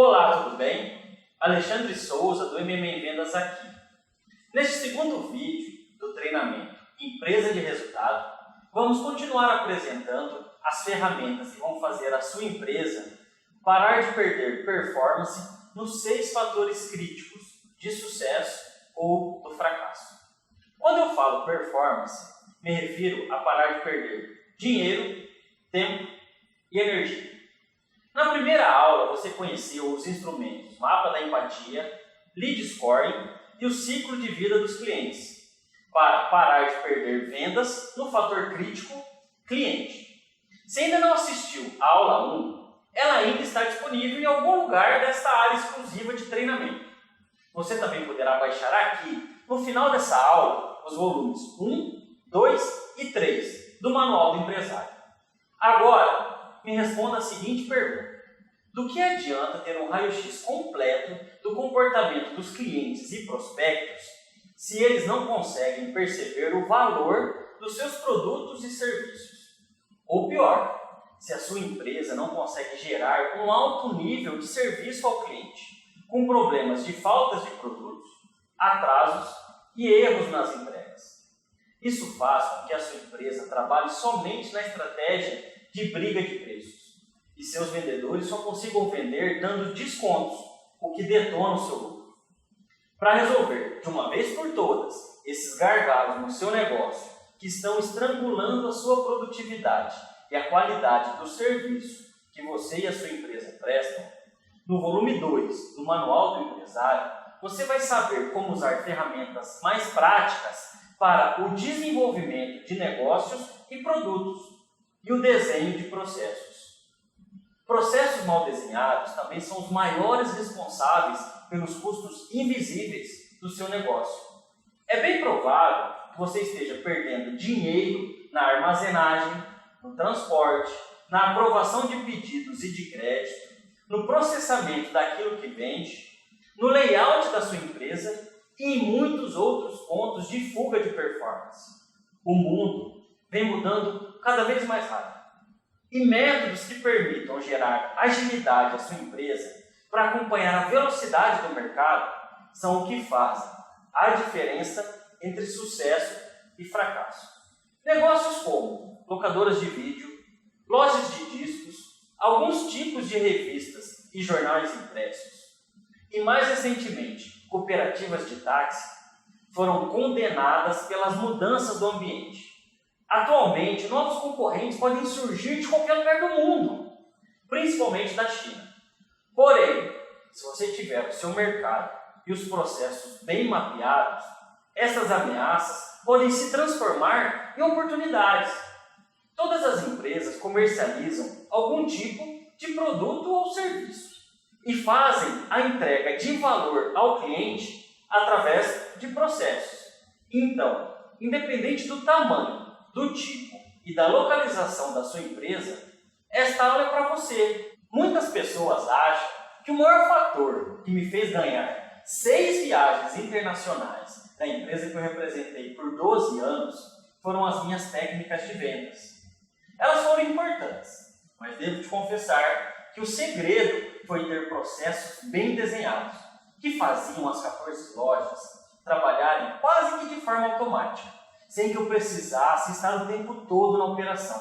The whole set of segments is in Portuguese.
Olá, tudo bem? Alexandre Souza, do MMA em Vendas aqui. Neste segundo vídeo do treinamento Empresa de Resultado, vamos continuar apresentando as ferramentas que vão fazer a sua empresa parar de perder performance nos 6 fatores críticos de sucesso ou do fracasso. Quando eu falo performance, me refiro a parar de perder dinheiro, tempo e energia. Na primeira aula, você conheceu os instrumentos Mapa da Empatia, Lead Scoring e o ciclo de vida dos clientes, para parar de perder vendas no fator crítico cliente. Se ainda não assistiu à aula 1, ela ainda está disponível em algum lugar desta área exclusiva de treinamento. Você também poderá baixar aqui, no final dessa aula, os volumes 1, 2 e 3 do Manual do Empresário. Agora, me responda a seguinte pergunta: do que adianta ter um raio-x completo do comportamento dos clientes e prospectos se eles não conseguem perceber o valor dos seus produtos e serviços? Ou pior, se a sua empresa não consegue gerar um alto nível de serviço ao cliente, com problemas de faltas de produtos, atrasos e erros nas entregas. Isso faz com que a sua empresa trabalhe somente na estratégia de briga de preços e seus vendedores só consigam vender dando descontos, o que detona o seu lucro. Para resolver de uma vez por todas esses gargalos no seu negócio que estão estrangulando a sua produtividade e a qualidade do serviço que você e a sua empresa prestam, no volume 2 do Manual do Empresário, você vai saber como usar ferramentas mais práticas para o desenvolvimento de negócios e produtos e o desenho de processos. Processos mal desenhados também são os maiores responsáveis pelos custos invisíveis do seu negócio. É bem provável que você esteja perdendo dinheiro na armazenagem, no transporte, na aprovação de pedidos e de crédito, no processamento daquilo que vende, no layout da sua empresa e em muitos outros pontos de fuga de performance. O mundo vem mudando cada vez mais rápido. E métodos que permitam gerar agilidade à sua empresa para acompanhar a velocidade do mercado são o que fazem a diferença entre sucesso e fracasso. Negócios como locadoras de vídeo, lojas de discos, alguns tipos de revistas e jornais impressos, e mais recentemente, cooperativas de táxi, foram condenadas pelas mudanças do ambiente. Atualmente, novos concorrentes podem surgir de qualquer lugar do mundo, principalmente da China. Porém, se você tiver o seu mercado e os processos bem mapeados, essas ameaças podem se transformar em oportunidades. Todas as empresas comercializam algum tipo de produto ou serviço e fazem a entrega de valor ao cliente através de processos. Então, independente do tamanho, do tipo e da localização da sua empresa, esta aula é para você. Muitas pessoas acham que o maior fator que me fez ganhar 6 viagens internacionais da empresa que eu representei por 12 anos foram as minhas técnicas de vendas. Elas foram importantes, mas devo te confessar que o segredo foi ter processos bem desenhados, que faziam as 14 lojas trabalharem quase que de forma automática, sem que eu precisasse estar o tempo todo na operação.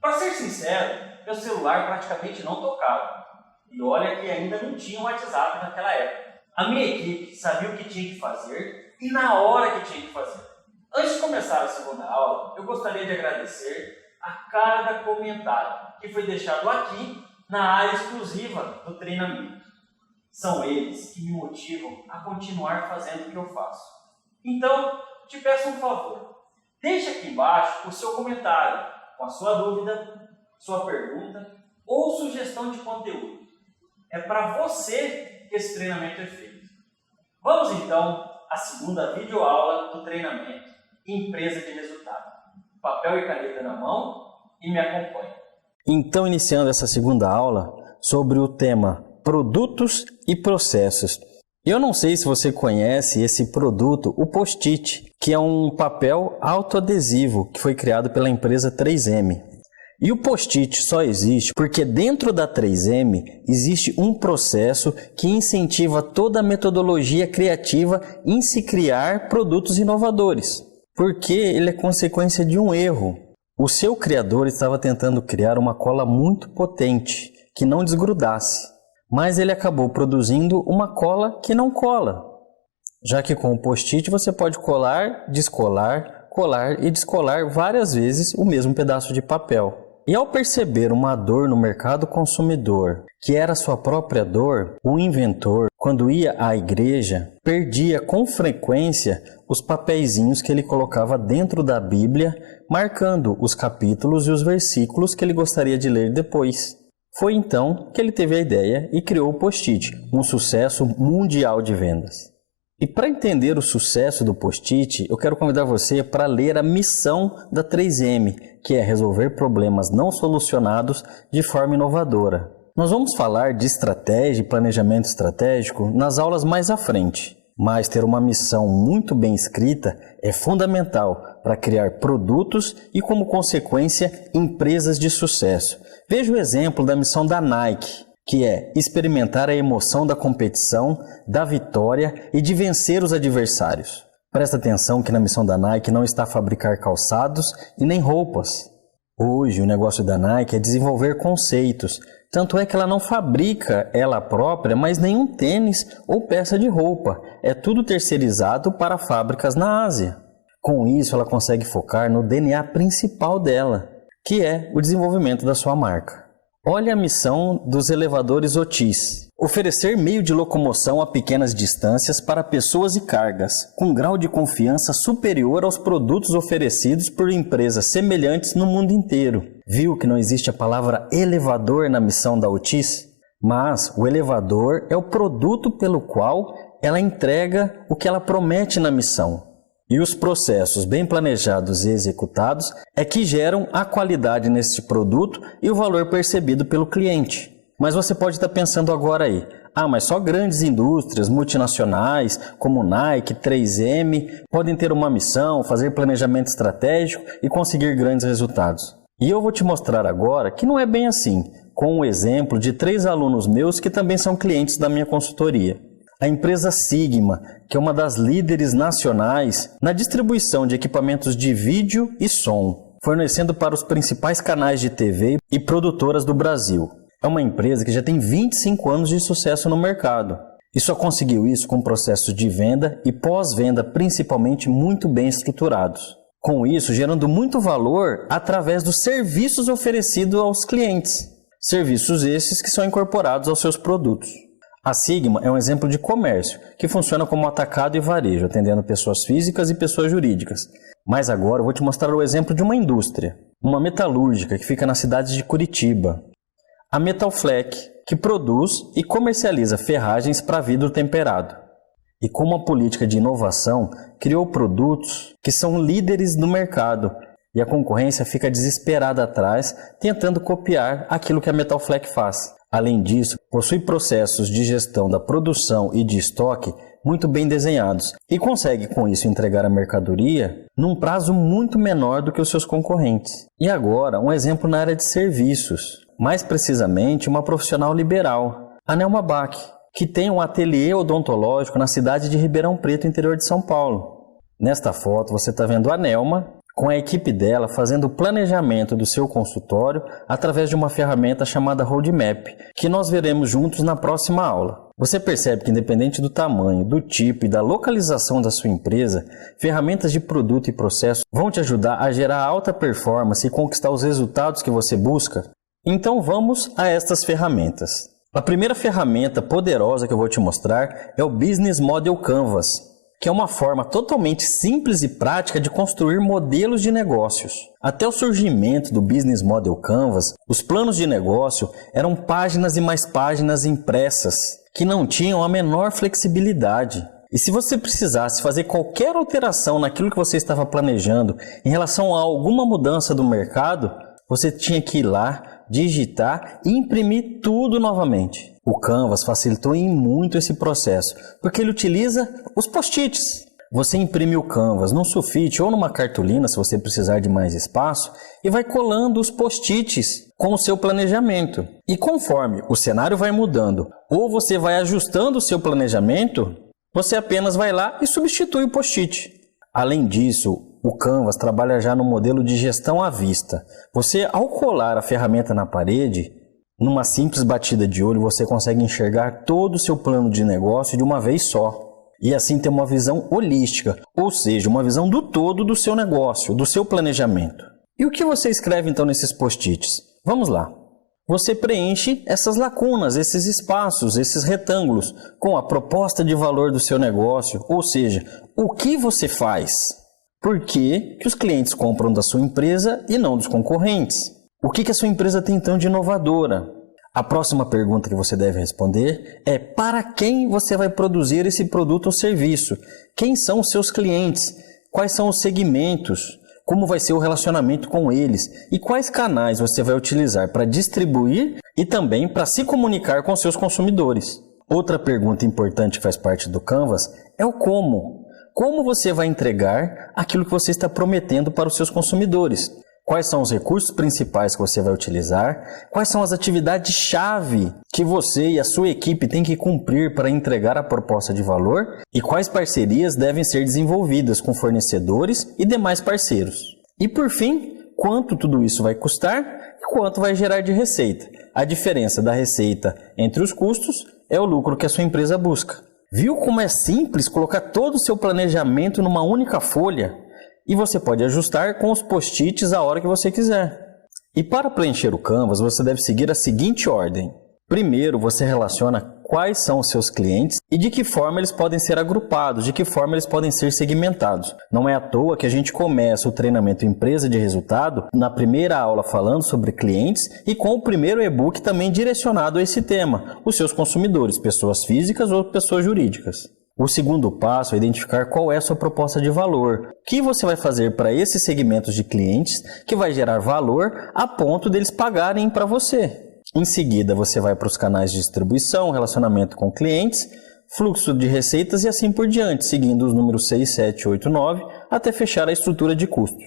Para ser sincero, meu celular praticamente não tocava. E olha que ainda não tinha um WhatsApp naquela época. A minha equipe sabia o que tinha que fazer e na hora que tinha que fazer. Antes de começar a segunda aula, eu gostaria de agradecer a cada comentário que foi deixado aqui na área exclusiva do treinamento. São eles que me motivam a continuar fazendo o que eu faço. Então, te peço um favor, deixe aqui embaixo o seu comentário com a sua dúvida, sua pergunta ou sugestão de conteúdo. É para você que esse treinamento é feito. Vamos então à segunda videoaula do treinamento Empresa de Resultado. Papel e caneta na mão e me acompanhe. Então, iniciando essa segunda aula sobre o tema Produtos e Processos. Eu não sei se você conhece esse produto, o Post-it, que é um papel autoadesivo que foi criado pela empresa 3M. E o post-it só existe porque dentro da 3M existe um processo que incentiva toda a metodologia criativa em se criar produtos inovadores. Porque ele é consequência de um erro. O seu criador estava tentando criar uma cola muito potente, que não desgrudasse. Mas ele acabou produzindo uma cola que não cola. Já que com o post-it você pode colar, descolar, colar e descolar várias vezes o mesmo pedaço de papel. E ao perceber uma dor no mercado consumidor, que era sua própria dor, o inventor, quando ia à igreja, perdia com frequência os papeizinhos que ele colocava dentro da Bíblia, marcando os capítulos e os versículos que ele gostaria de ler depois. Foi então que ele teve a ideia e criou o Post-it, um sucesso mundial de vendas. E para entender o sucesso do Post-it, eu quero convidar você para ler a missão da 3M, que é resolver problemas não solucionados de forma inovadora. Nós vamos falar de estratégia e planejamento estratégico nas aulas mais à frente, mas ter uma missão muito bem escrita é fundamental para criar produtos e, como consequência, empresas de sucesso. Veja o exemplo da missão da Nike, que é experimentar a emoção da competição, da vitória e de vencer os adversários. Presta atenção que na missão da Nike não está fabricar calçados e nem roupas. Hoje o negócio da Nike é desenvolver conceitos, tanto é que ela não fabrica ela própria, mas nenhum tênis ou peça de roupa. É tudo terceirizado para fábricas na Ásia. Com isso ela consegue focar no DNA principal dela, que é o desenvolvimento da sua marca. Olha a missão dos elevadores Otis. Oferecer meio de locomoção a pequenas distâncias para pessoas e cargas, com grau de confiança superior aos produtos oferecidos por empresas semelhantes no mundo inteiro. Viu que não existe a palavra elevador na missão da Otis? Mas o elevador é o produto pelo qual ela entrega o que ela promete na missão. E os processos bem planejados e executados é que geram a qualidade neste produto e o valor percebido pelo cliente. Mas você pode estar pensando agora aí, mas só grandes indústrias multinacionais como Nike, 3M podem ter uma missão, fazer planejamento estratégico e conseguir grandes resultados. E eu vou te mostrar agora que não é bem assim, com o exemplo de 3 alunos meus que também são clientes da minha consultoria. A empresa Sigma, que é uma das líderes nacionais na distribuição de equipamentos de vídeo e som, fornecendo para os principais canais de TV e produtoras do Brasil. É uma empresa que já tem 25 anos de sucesso no mercado. E só conseguiu isso com processos de venda e pós-venda principalmente muito bem estruturados. Com isso, gerando muito valor através dos serviços oferecidos aos clientes. Serviços esses que são incorporados aos seus produtos. A Sigma é um exemplo de comércio, que funciona como atacado e varejo, atendendo pessoas físicas e pessoas jurídicas. Mas agora eu vou te mostrar o exemplo de uma indústria, uma metalúrgica que fica na cidade de Curitiba. A Metalfleck, que produz e comercializa ferragens para vidro temperado. E com uma política de inovação, criou produtos que são líderes no mercado. E a concorrência fica desesperada atrás, tentando copiar aquilo que a Metalfleck faz. Além disso, possui processos de gestão da produção e de estoque muito bem desenhados e consegue com isso entregar a mercadoria num prazo muito menor do que os seus concorrentes. E agora, um exemplo na área de serviços, mais precisamente uma profissional liberal, a Nelma Bach, que tem um ateliê odontológico na cidade de Ribeirão Preto, interior de São Paulo. Nesta foto você está vendo a Nelma com a equipe dela fazendo o planejamento do seu consultório através de uma ferramenta chamada Roadmap, que nós veremos juntos na próxima aula. Você percebe que independente do tamanho, do tipo e da localização da sua empresa, ferramentas de produto e processo vão te ajudar a gerar alta performance e conquistar os resultados que você busca? Então vamos a estas ferramentas. A primeira ferramenta poderosa que eu vou te mostrar é o Business Model Canvas, que é uma forma totalmente simples e prática de construir modelos de negócios. Até o surgimento do Business Model Canvas, os planos de negócio eram páginas e mais páginas impressas, que não tinham a menor flexibilidade. E se você precisasse fazer qualquer alteração naquilo que você estava planejando em relação a alguma mudança do mercado, você tinha que ir lá, digitar e imprimir tudo novamente. O Canvas facilitou em muito esse processo, porque ele utiliza os post-its. Você imprime o Canvas num sulfite ou numa cartolina, se você precisar de mais espaço, e vai colando os post-its com o seu planejamento. E conforme o cenário vai mudando, ou você vai ajustando o seu planejamento, você apenas vai lá e substitui o post-it. Além disso, o Canvas trabalha já no modelo de gestão à vista. Você, ao colar a ferramenta na parede, numa simples batida de olho, você consegue enxergar todo o seu plano de negócio de uma vez só. E assim ter uma visão holística, ou seja, uma visão do todo do seu negócio, do seu planejamento. E o que você escreve então nesses post-its? Vamos lá. Você preenche essas lacunas, esses espaços, esses retângulos, com a proposta de valor do seu negócio, ou seja, o que você faz. Por que os clientes compram da sua empresa e não dos concorrentes? O que a sua empresa tem tão de inovadora? A próxima pergunta que você deve responder é: para quem você vai produzir esse produto ou serviço? Quem são os seus clientes? Quais são os segmentos? Como vai ser o relacionamento com eles? E quais canais você vai utilizar para distribuir e também para se comunicar com seus consumidores? Outra pergunta importante que faz parte do Canvas é o como. Como você vai entregar aquilo que você está prometendo para os seus consumidores? Quais são os recursos principais que você vai utilizar? Quais são as atividades-chave que você e a sua equipe têm que cumprir para entregar a proposta de valor? E quais parcerias devem ser desenvolvidas com fornecedores e demais parceiros? E por fim, quanto tudo isso vai custar e quanto vai gerar de receita? A diferença da receita entre os custos é o lucro que a sua empresa busca. Viu como é simples colocar todo o seu planejamento numa única folha? E você pode ajustar com os post-its a hora que você quiser. E para preencher o Canvas, você deve seguir a seguinte ordem. Primeiro, você relaciona quais são os seus clientes e de que forma eles podem ser agrupados, de que forma eles podem ser segmentados. Não é à toa que a gente começa o treinamento Empresa de Resultado na primeira aula falando sobre clientes e com o primeiro e-book também direcionado a esse tema, os seus consumidores, pessoas físicas ou pessoas jurídicas. O segundo passo é identificar qual é a sua proposta de valor. O que você vai fazer para esses segmentos de clientes que vai gerar valor a ponto deles pagarem para você. Em seguida, você vai para os canais de distribuição, relacionamento com clientes, fluxo de receitas e assim por diante, seguindo os números 6, 7, 8, 9, até fechar a estrutura de custos.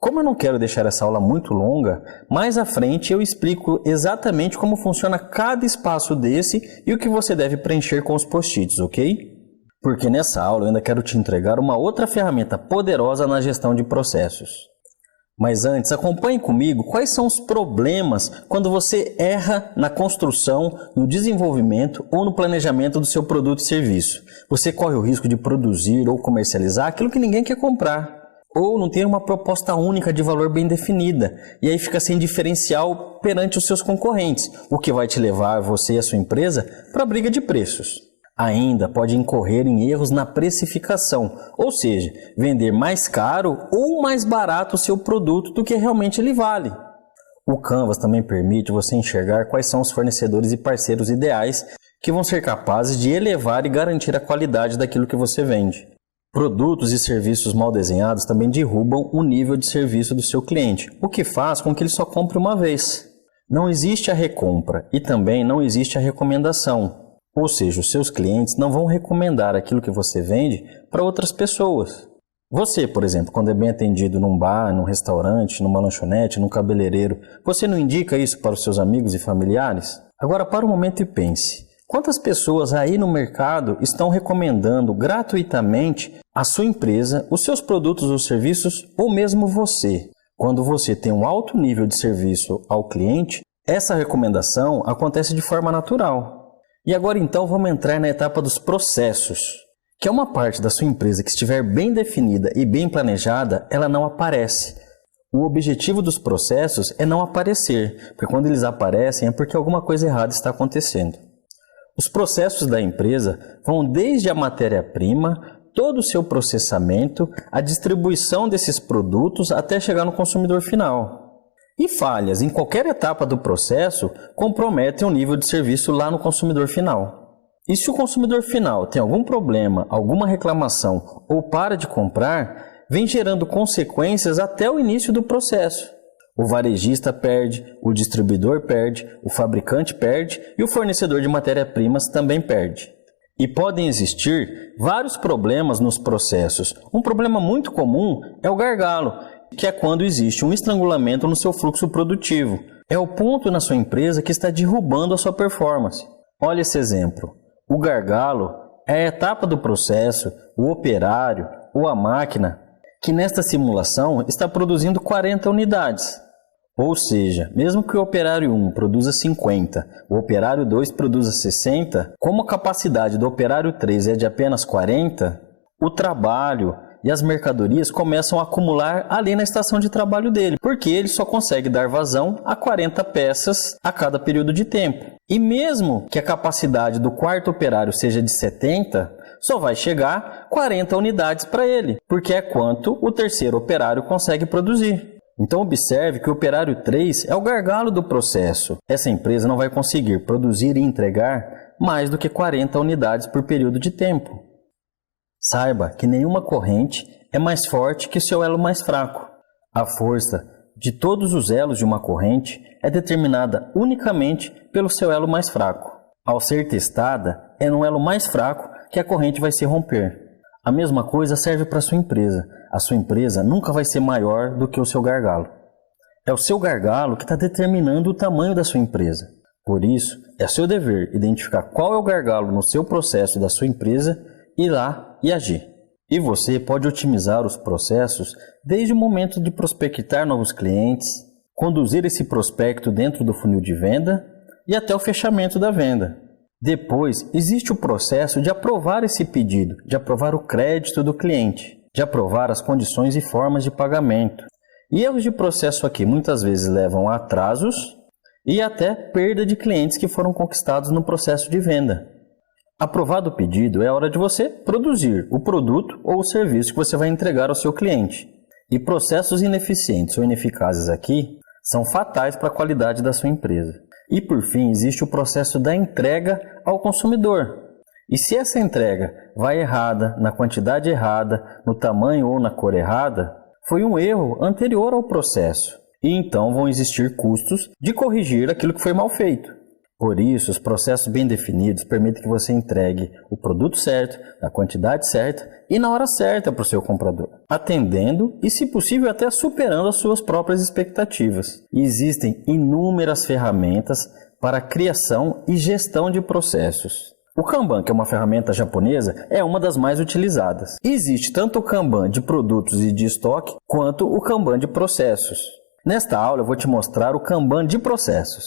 Como eu não quero deixar essa aula muito longa, mais à frente eu explico exatamente como funciona cada espaço desse e o que você deve preencher com os post-its, ok? Porque nessa aula eu ainda quero te entregar uma outra ferramenta poderosa na gestão de processos. Mas antes, acompanhe comigo quais são os problemas quando você erra na construção, no desenvolvimento ou no planejamento do seu produto e serviço. Você corre o risco de produzir ou comercializar aquilo que ninguém quer comprar. Ou não ter uma proposta única de valor bem definida. E aí fica sem diferencial perante os seus concorrentes, o que vai te levar, você e a sua empresa, para a briga de preços. Ainda pode incorrer em erros na precificação, ou seja, vender mais caro ou mais barato o seu produto do que realmente ele vale. O Canvas também permite você enxergar quais são os fornecedores e parceiros ideais que vão ser capazes de elevar e garantir a qualidade daquilo que você vende. Produtos e serviços mal desenhados também derrubam o nível de serviço do seu cliente, o que faz com que ele só compre uma vez. Não existe a recompra e também não existe a recomendação. Ou seja, os seus clientes não vão recomendar aquilo que você vende para outras pessoas. Você, por exemplo, quando é bem atendido num bar, num restaurante, numa lanchonete, num cabeleireiro, você não indica isso para os seus amigos e familiares? Agora, para um momento e pense. Quantas pessoas aí no mercado estão recomendando gratuitamente a sua empresa, os seus produtos ou serviços, ou mesmo você? Quando você tem um alto nível de serviço ao cliente, essa recomendação acontece de forma natural. E agora então vamos entrar na etapa dos processos, que é uma parte da sua empresa que estiver bem definida e bem planejada, ela não aparece. O objetivo dos processos é não aparecer, porque quando eles aparecem é porque alguma coisa errada está acontecendo. Os processos da empresa vão desde a matéria-prima, todo o seu processamento, a distribuição desses produtos até chegar no consumidor final. E falhas em qualquer etapa do processo comprometem o nível de serviço lá no consumidor final. E se o consumidor final tem algum problema, alguma reclamação ou para de comprar, vem gerando consequências até o início do processo. O varejista perde, o distribuidor perde, o fabricante perde e o fornecedor de matéria-primas também perde. E podem existir vários problemas nos processos. Um problema muito comum é o gargalo, que é quando existe um estrangulamento no seu fluxo produtivo. É o ponto na sua empresa que está derrubando a sua performance. Olha esse exemplo. O gargalo é a etapa do processo, o operário ou a máquina, que nesta simulação está produzindo 40 unidades. Ou seja, mesmo que o operário 1 produza 50, o operário 2 produza 60, como a capacidade do operário 3 é de apenas 40, o trabalho e as mercadorias começam a acumular ali na estação de trabalho dele, porque ele só consegue dar vazão a 40 peças a cada período de tempo. E mesmo que a capacidade do quarto operário seja de 70, só vai chegar 40 unidades para ele, porque é quanto o terceiro operário consegue produzir. Então observe que o operário 3 é o gargalo do processo. Essa empresa não vai conseguir produzir e entregar mais do que 40 unidades por período de tempo. Saiba que nenhuma corrente é mais forte que o seu elo mais fraco. A força de todos os elos de uma corrente é determinada unicamente pelo seu elo mais fraco. Ao ser testada, é no elo mais fraco que a corrente vai se romper. A mesma coisa serve para a sua empresa. A sua empresa nunca vai ser maior do que o seu gargalo. É o seu gargalo que está determinando o tamanho da sua empresa. Por isso, é seu dever identificar qual é o gargalo no seu processo da sua empresa, ir lá e agir. E você pode otimizar os processos desde o momento de prospectar novos clientes, conduzir esse prospecto dentro do funil de venda e até o fechamento da venda. Depois, existe o processo de aprovar esse pedido, de aprovar o crédito do cliente, de aprovar as condições e formas de pagamento. E erros de processo aqui muitas vezes levam a atrasos e até perda de clientes que foram conquistados no processo de venda. Aprovado o pedido, é hora de você produzir o produto ou o serviço que você vai entregar ao seu cliente. E processos ineficientes ou ineficazes aqui são fatais para a qualidade da sua empresa. E por fim, existe o processo da entrega ao consumidor. E se essa entrega vai errada, na quantidade errada, no tamanho ou na cor errada, foi um erro anterior ao processo. E então vão existir custos de corrigir aquilo que foi mal feito. Por isso, os processos bem definidos permitem que você entregue o produto certo, na quantidade certa e na hora certa para o seu comprador, atendendo e, se possível, até superando as suas próprias expectativas. E existem inúmeras ferramentas para a criação e gestão de processos. O Kanban, que é uma ferramenta japonesa, é uma das mais utilizadas. Existe tanto o Kanban de produtos e de estoque, quanto o Kanban de processos. Nesta aula eu vou te mostrar o Kanban de processos,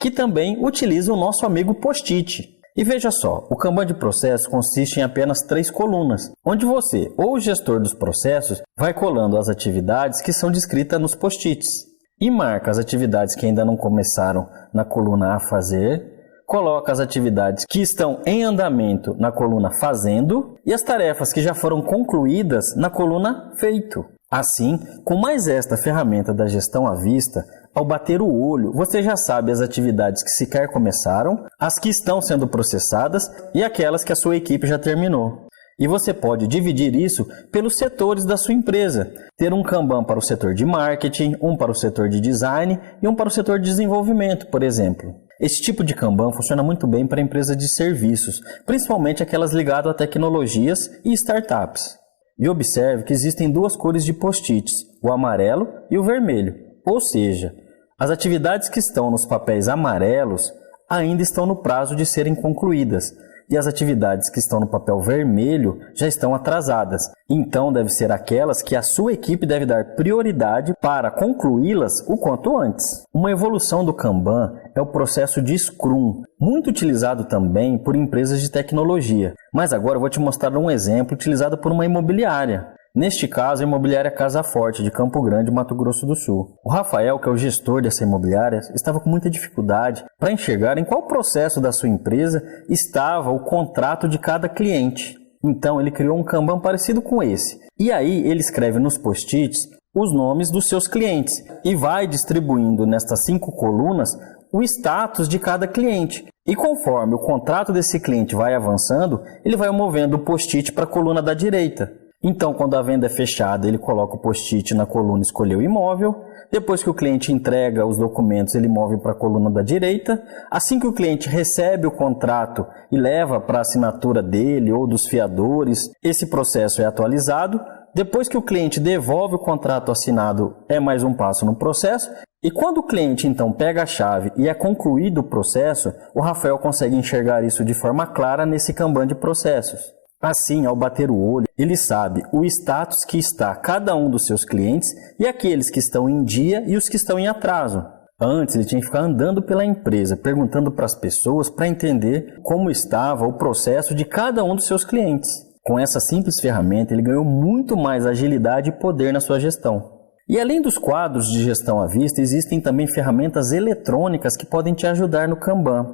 que também utiliza o nosso amigo Post-it. E veja só, o Kanban de processos consiste em apenas 3 colunas, onde você, ou o gestor dos processos, vai colando as atividades que são descritas nos Post-its e marca as atividades que ainda não começaram na coluna a fazer, coloca as atividades que estão em andamento na coluna fazendo e as tarefas que já foram concluídas na coluna feito. Assim, com mais esta ferramenta da gestão à vista, ao bater o olho, você já sabe as atividades que sequer começaram, as que estão sendo processadas e aquelas que a sua equipe já terminou. E você pode dividir isso pelos setores da sua empresa. Ter um Kanban para o setor de marketing, um para o setor de design e um para o setor de desenvolvimento, por exemplo. Esse tipo de Kanban funciona muito bem para empresas de serviços, principalmente aquelas ligadas a tecnologias e startups. E observe que existem 2 cores de post-its, o amarelo e o vermelho. Ou seja, as atividades que estão nos papéis amarelos ainda estão no prazo de serem concluídas, e as atividades que estão no papel vermelho já estão atrasadas. Então, deve ser aquelas que a sua equipe deve dar prioridade para concluí-las o quanto antes. Uma evolução do Kanban é o processo de Scrum, muito utilizado também por empresas de tecnologia. Mas agora eu vou te mostrar um exemplo utilizado por uma imobiliária. Neste caso, a imobiliária Casa Forte, de Campo Grande, Mato Grosso do Sul. O Rafael, que é o gestor dessa imobiliária, estava com muita dificuldade para enxergar em qual processo da sua empresa estava o contrato de cada cliente. Então, ele criou um Kanban parecido com esse. E aí, ele escreve nos post-its os nomes dos seus clientes e vai distribuindo nestas 5 colunas o status de cada cliente. E conforme o contrato desse cliente vai avançando, ele vai movendo o post-it para a coluna da direita. Então, quando a venda é fechada, ele coloca o post-it na coluna Escolher o imóvel. Depois que o cliente entrega os documentos, ele move para a coluna da direita. Assim que o cliente recebe o contrato e leva para a assinatura dele ou dos fiadores, esse processo é atualizado. Depois que o cliente devolve o contrato assinado, é mais um passo no processo. E quando o cliente então pega a chave e é concluído o processo, o Rafael consegue enxergar isso de forma clara nesse Kanban de processos. Assim, ao bater o olho, ele sabe o status que está cada um dos seus clientes e aqueles que estão em dia e os que estão em atraso. Antes, ele tinha que ficar andando pela empresa, perguntando para as pessoas para entender como estava o processo de cada um dos seus clientes. Com essa simples ferramenta, ele ganhou muito mais agilidade e poder na sua gestão. E além dos quadros de gestão à vista, existem também ferramentas eletrônicas que podem te ajudar no Kanban.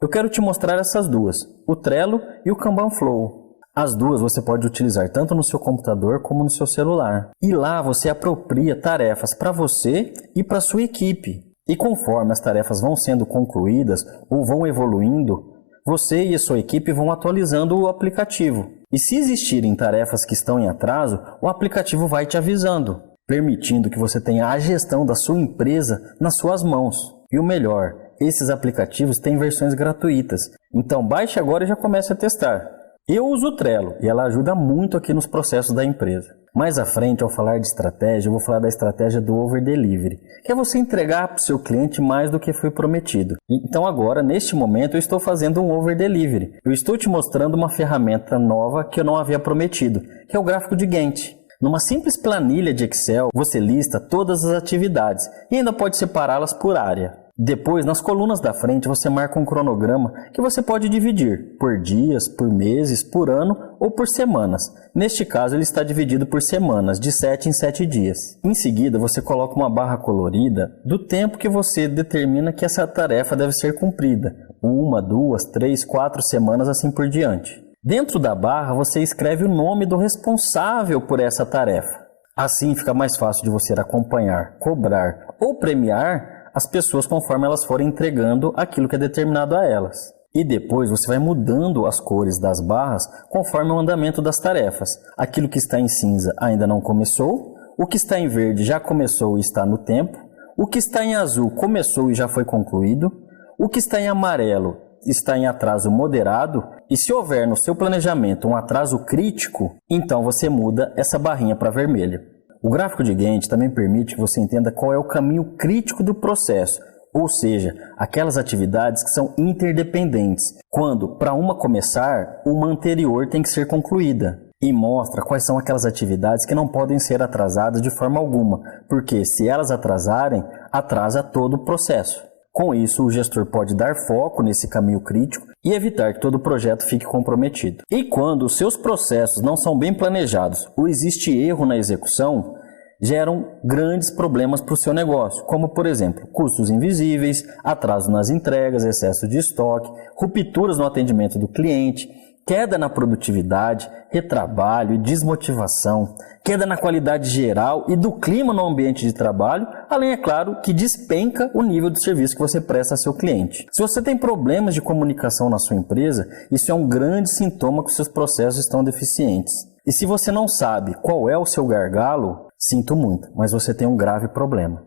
Eu quero te mostrar essas duas, o Trello e o Kanban Flow. As duas você pode utilizar tanto no seu computador como no seu celular. E lá você apropria tarefas para você e para a sua equipe. E conforme as tarefas vão sendo concluídas ou vão evoluindo, você e a sua equipe vão atualizando o aplicativo. E se existirem tarefas que estão em atraso, o aplicativo vai te avisando, permitindo que você tenha a gestão da sua empresa nas suas mãos. E o melhor, esses aplicativos têm versões gratuitas. Então baixe agora e já comece a testar. Eu uso o Trello e ela ajuda muito aqui nos processos da empresa. Mais à frente, ao falar de estratégia, eu vou falar da estratégia do Over Delivery, que é você entregar para o seu cliente mais do que foi prometido. Então agora, neste momento, eu estou fazendo um Over Delivery. Eu estou te mostrando uma ferramenta nova que eu não havia prometido, que é o gráfico de Gantt. Numa simples planilha de Excel, você lista todas as atividades e ainda pode separá-las por área. Depois, nas colunas da frente, você marca um cronograma que você pode dividir por dias, por meses, por ano ou por semanas. Neste caso, ele está dividido por semanas, de 7 em 7 dias. Em seguida, você coloca uma barra colorida do tempo que você determina que essa tarefa deve ser cumprida. 1, 2, 3, 4 semanas, assim por diante. Dentro da barra, você escreve o nome do responsável por essa tarefa. Assim, fica mais fácil de você acompanhar, cobrar ou premiar as pessoas conforme elas forem entregando aquilo que é determinado a elas. E depois você vai mudando as cores das barras conforme o andamento das tarefas. Aquilo que está em cinza ainda não começou, o que está em verde já começou e está no tempo, o que está em azul começou e já foi concluído, o que está em amarelo está em atraso moderado, e se houver no seu planejamento um atraso crítico, então você muda essa barrinha para vermelho. O gráfico de Gantt também permite que você entenda qual é o caminho crítico do processo, ou seja, aquelas atividades que são interdependentes, quando para uma começar, uma anterior tem que ser concluída. E mostra quais são aquelas atividades que não podem ser atrasadas de forma alguma, porque se elas atrasarem, atrasa todo o processo. Com isso, o gestor pode dar foco nesse caminho crítico e evitar que todo o projeto fique comprometido. E quando os seus processos não são bem planejados ou existe erro na execução, geram grandes problemas para o seu negócio, como por exemplo, custos invisíveis, atraso nas entregas, excesso de estoque, rupturas no atendimento do cliente, queda na produtividade, retrabalho e desmotivação, queda na qualidade geral e do clima no ambiente de trabalho, além, é claro, que despenca o nível de serviço que você presta a seu cliente. Se você tem problemas de comunicação na sua empresa, isso é um grande sintoma que os seus processos estão deficientes. E se você não sabe qual é o seu gargalo, sinto muito, mas você tem um grave problema.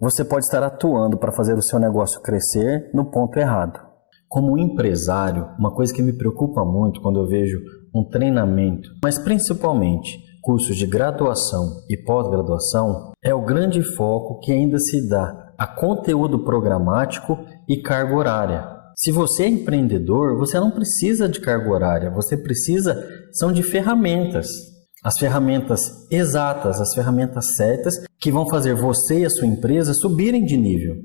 Você pode estar atuando para fazer o seu negócio crescer no ponto errado. Como empresário, uma coisa que me preocupa muito quando eu vejo um treinamento, mas principalmente cursos de graduação e pós-graduação, é o grande foco que ainda se dá a conteúdo programático e carga horária. Se você é empreendedor, você não precisa de carga horária, você precisa são de ferramentas. As ferramentas exatas, as ferramentas certas que vão fazer você e a sua empresa subirem de nível.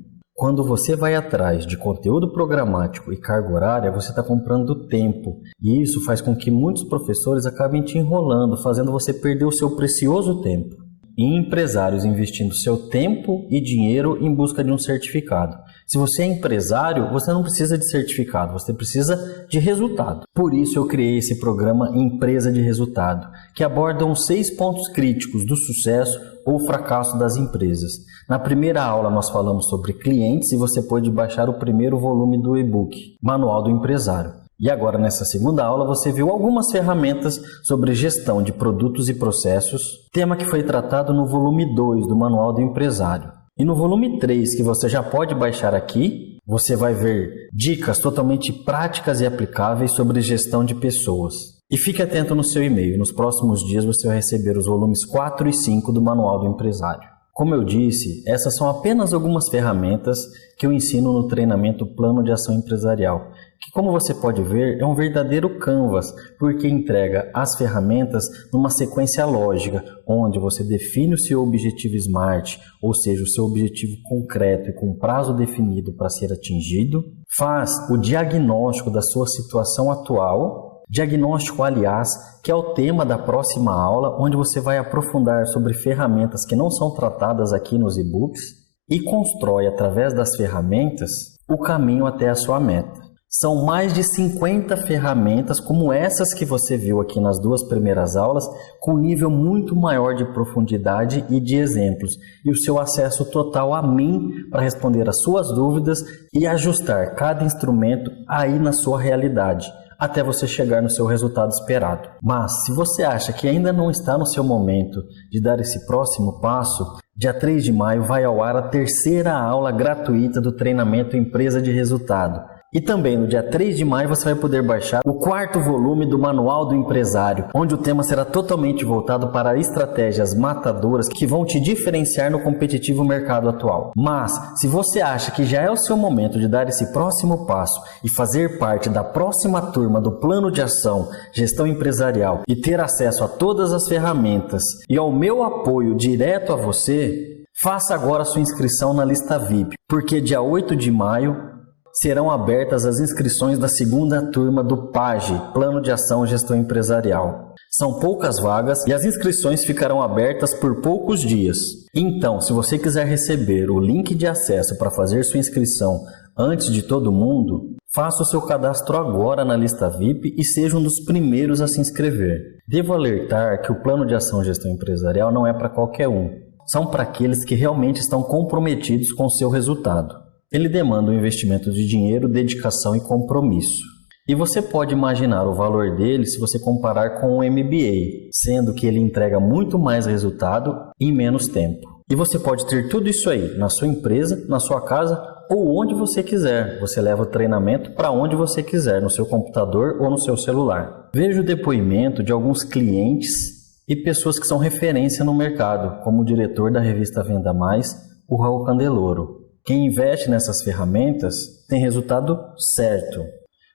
Quando você vai atrás de conteúdo programático e carga horária, você está comprando tempo. E isso faz com que muitos professores acabem te enrolando, fazendo você perder o seu precioso tempo. E empresários investindo seu tempo e dinheiro em busca de um certificado. Se você é empresário, você não precisa de certificado, você precisa de resultado. Por isso eu criei esse programa Empresa de Resultado, que aborda os 6 pontos críticos do sucesso ou fracasso das empresas. Na primeira aula nós falamos sobre clientes e você pode baixar o primeiro volume do e-book, Manual do Empresário. E agora, nessa segunda aula, você viu algumas ferramentas sobre gestão de produtos e processos, tema que foi tratado no volume 2 do Manual do Empresário. E no volume 3, que você já pode baixar aqui, você vai ver dicas totalmente práticas e aplicáveis sobre gestão de pessoas. E fique atento no seu e-mail, nos próximos dias você vai receber os volumes 4 e 5 do Manual do Empresário. Como eu disse, essas são apenas algumas ferramentas que eu ensino no treinamento Plano de Ação Empresarial, que, como você pode ver, é um verdadeiro canvas, porque entrega as ferramentas numa sequência lógica, onde você define o seu objetivo SMART, ou seja, o seu objetivo concreto e com prazo definido para ser atingido, faz o diagnóstico da sua situação atual, diagnóstico, aliás, que é o tema da próxima aula, onde você vai aprofundar sobre ferramentas que não são tratadas aqui nos e-books e constrói, através das ferramentas, o caminho até a sua meta. São mais de 50 ferramentas como essas que você viu aqui nas 2 primeiras aulas, com nível muito maior de profundidade e de exemplos, e o seu acesso total a mim para responder as suas dúvidas e ajustar cada instrumento aí na sua realidade, até você chegar no seu resultado esperado. Mas, se você acha que ainda não está no seu momento de dar esse próximo passo, dia 3 de maio vai ao ar a 3ª aula gratuita do treinamento Empresa de Resultado. E também no dia 3 de maio você vai poder baixar o 4º volume do Manual do Empresário, onde o tema será totalmente voltado para estratégias matadoras que vão te diferenciar no competitivo mercado atual. Mas, se você acha que já é o seu momento de dar esse próximo passo e fazer parte da próxima turma do Plano de Ação Gestão Empresarial e ter acesso a todas as ferramentas e ao meu apoio direto a você, faça agora a sua inscrição na lista VIP, porque dia 8 de maio serão abertas as inscrições da 2ª turma do PAGE, Plano de Ação Gestão Empresarial. São poucas vagas e as inscrições ficarão abertas por poucos dias. Então, se você quiser receber o link de acesso para fazer sua inscrição antes de todo mundo, faça o seu cadastro agora na lista VIP e seja um dos primeiros a se inscrever. Devo alertar que o Plano de Ação Gestão Empresarial não é para qualquer um. São para aqueles que realmente estão comprometidos com o seu resultado. Ele demanda um investimento de dinheiro, dedicação e compromisso. E você pode imaginar o valor dele se você comparar com o MBA, sendo que ele entrega muito mais resultado em menos tempo. E você pode ter tudo isso aí na sua empresa, na sua casa ou onde você quiser. Você leva o treinamento para onde você quiser, no seu computador ou no seu celular. Veja o depoimento de alguns clientes e pessoas que são referência no mercado, como o diretor da revista Venda Mais, o Raul Candeloro. Quem investe nessas ferramentas tem resultado certo.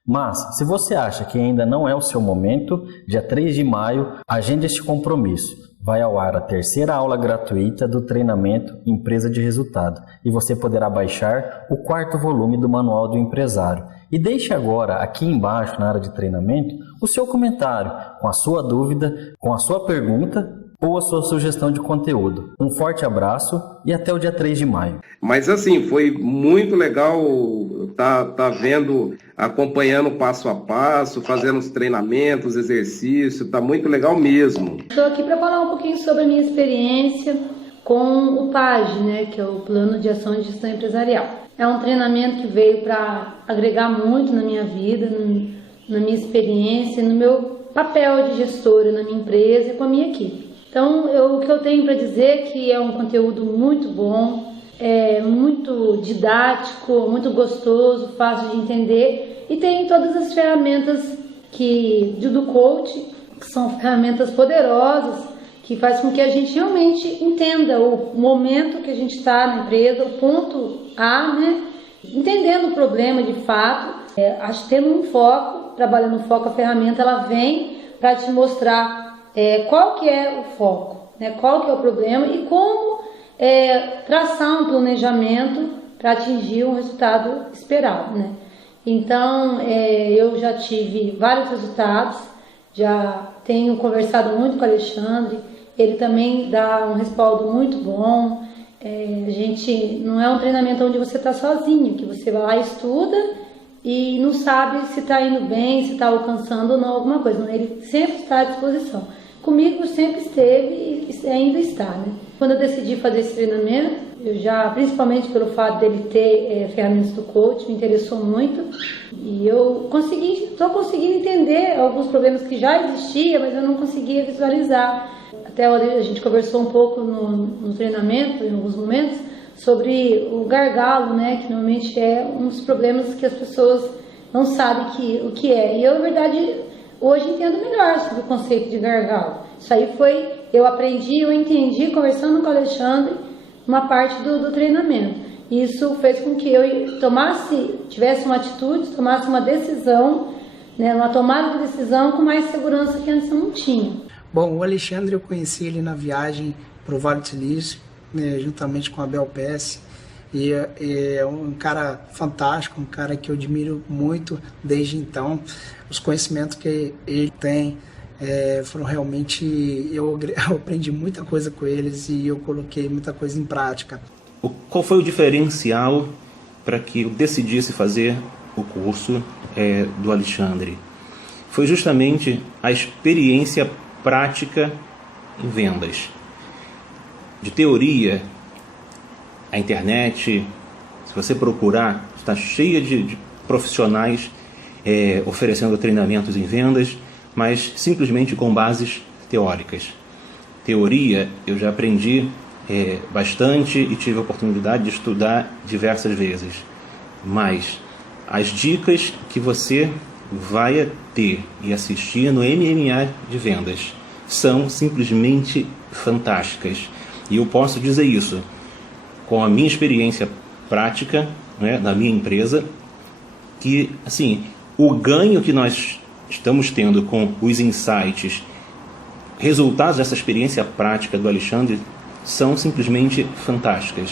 Mas, se você acha que ainda não é o seu momento, dia 3 de maio, agende este compromisso. Vai ao ar a 3ª aula gratuita do treinamento Empresa de Resultado e você poderá baixar o 4º volume do Manual do Empresário. E deixe agora, aqui embaixo, na área de treinamento, o seu comentário com a sua dúvida, com a sua pergunta ou a sua sugestão de conteúdo. Um forte abraço e até o dia 3 de maio. Mas assim, foi muito legal tá vendo, acompanhando passo a passo, fazendo os treinamentos, exercícios, tá muito legal mesmo. Estou aqui para falar um pouquinho sobre a minha experiência com o PAGE, né, que é o Plano de Ação e Gestão Empresarial. É um treinamento que veio para agregar muito na minha vida, na minha experiência, no meu papel de gestora na minha empresa e com a minha equipe. Então, o que eu tenho para dizer é que é um conteúdo muito bom, muito didático, muito gostoso, fácil de entender e tem todas as ferramentas do coach, que são ferramentas poderosas, que faz com que a gente realmente entenda o momento que a gente está na empresa, o ponto A, né? Entendendo o problema de fato, tendo um foco, trabalhando no foco, a ferramenta ela vem para te mostrar qual que é o foco, né? Qual que é o problema e como traçar um planejamento para atingir um resultado esperado, né? Então, eu já tive vários resultados, já tenho conversado muito com o Alexandre, ele também dá um respaldo muito bom. A gente não é um treinamento onde você está sozinho, que você vai lá e estuda e não sabe se está indo bem, se está alcançando ou não alguma coisa. Não, ele sempre está à disposição. Comigo sempre esteve e ainda está, né? Quando eu decidi fazer esse treinamento, principalmente pelo fato dele ter ferramentas do coach, me interessou muito. E eu estou conseguindo entender alguns problemas que já existiam, mas eu não conseguia visualizar. Até a gente conversou um pouco no treinamento, em alguns momentos, sobre o gargalo, né, que normalmente é um dos problemas que as pessoas não sabem o que é. E eu, na verdade, hoje entendo melhor sobre o conceito de gargalo. Isso aí eu entendi conversando com o Alexandre, uma parte do treinamento. Isso fez com que eu tivesse uma atitude, tomasse uma decisão, né, uma tomada de decisão com mais segurança que antes eu não tinha. Bom, o Alexandre eu conheci ele na viagem para o Vale do Silício, né, juntamente com a Bel Pesce, e é um cara fantástico, um cara que eu admiro muito desde então. Os conhecimentos que ele tem foram realmente... Eu aprendi muita coisa com eles e eu coloquei muita coisa em prática. Qual foi o diferencial para que eu decidisse fazer o curso do Alexandre? Foi justamente a experiência prática em vendas. De teoria, a internet, se você procurar, está cheia de profissionais oferecendo treinamentos em vendas, mas simplesmente com bases teóricas. Teoria, eu já aprendi bastante e tive a oportunidade de estudar diversas vezes. Mas as dicas que você vai ter e assistir no MMA de vendas são simplesmente fantásticas. E eu posso dizer isso com a minha experiência prática, né, da minha empresa, que assim, o ganho que nós estamos tendo com os insights, resultados dessa experiência prática do Alexandre, são simplesmente fantásticas.